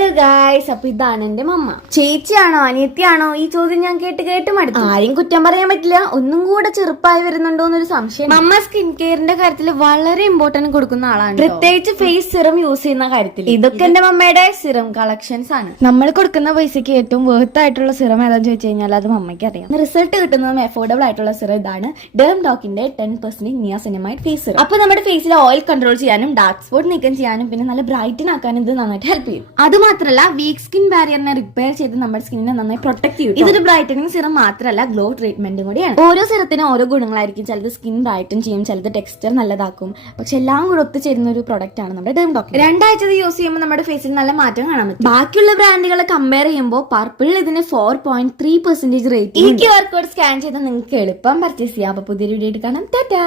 Hello guys, അപ്പൊ ഇതാണ് എന്റെ മമ്മ. ചേച്ചിയാണോ അനിയത്തിയാണോ ഈ ചോദ്യം ഞാൻ കേട്ട് മടുത്തു. ആരെയും കുറ്റം പറയാൻ പറ്റില്ല, ഒന്നും കൂടെ ചെറുപ്പമായി വരുന്നുണ്ടോ എന്നൊരു സംശയം. മമ്മ സ്കിൻ കെയറിന്റെ കാര്യത്തിൽ വളരെ ഇമ്പോർട്ടന്റ് കൊടുക്കുന്ന ആളാണ്, പ്രത്യേകിച്ച് ഫേസ് സിറം യൂസ് ചെയ്യുന്ന കാര്യത്തിൽ. ഇതൊക്കെ എന്റെ മമ്മയുടെ സിറം കളക്ഷൻസ് ആണ്. നമ്മൾ കൊടുക്കുന്ന പൈസക്ക് ഏറ്റവും വേർത്ത് ആയിട്ടുള്ള സിറം ഏതാന്ന് ചോദിച്ചു കഴിഞ്ഞാൽ അത് മമ്മയ്ക്ക് അറിയാം. റിസൾട്ട് കിട്ടുന്നതും അഫോർഡബിൾ ആയിട്ടുള്ള സിറം ഇതാണ് ഡേം ഡോക്കിന്റെ 10% നിയാസിനമൈഡ് ഫേസ് സിറം. അപ്പൊ നമ്മുടെ ഫേസിലെ ഓയിൽ കൺട്രോൾ ചെയ്യാനും ഡാർക്ക് സ്പോട്ട് നീക്കം ചെയ്യാനും പിന്നെ നല്ല ബ്രൈറ്റൻ ആക്കാനും ഇത് നന്നായിട്ട് ഹെൽപ്പ് ചെയ്യും. അത് മാത്രമല്ല വീക്ക് സ്കിൻ ബാരിയറിനെ റിപ്പയർ ചെയ്ത് നമ്മുടെ സ്കിന്നിനെ നന്നായി പ്രൊട്ടക്ട് ചെയ്യും. ഇതൊരു ബ്രൈറ്റനിങ് സിറം മാത്രമല്ല, ഗ്ലോ ട്രീറ്റ്മെന്റും കൂടിയാണ്. ഓരോ സിറത്തിനും ഓരോ ഗുണങ്ങളായിരിക്കും. ചിലത് സ്കിൻ ബ്രൈറ്റൻ ചെയ്യും, ചിലത് ടെക്സ്ചർ നല്ലതാക്കും. പക്ഷെ എല്ലാം കൂടെ ഒത്തുചേരുന്ന ഒരു പ്രൊഡക്റ്റ് ആണ് നമ്മുടെ ഡേം ഡോക്ക്. 2 ആഴ്ച യൂസ് ചെയ്യുമ്പോൾ നമ്മുടെ ഫേസിൽ നല്ല മാറ്റം കാണാൻ പറ്റും. ബാക്കിയുള്ള ബ്രാൻഡുകളെ കമ്പയർ ചെയ്യുമ്പോൾ പർപ്പിൾ ഇതിന് 4.3% റേറ്റ്. ഈ QR കോഡ് സ്കാൻ ചെയ്ത് നിങ്ങൾക്ക് എളുപ്പം പർച്ചേസ് ചെയ്യാം. അപ്പൊ പുതിയൊരു വീഡിയോ കാണാം. ടാറ്റാ.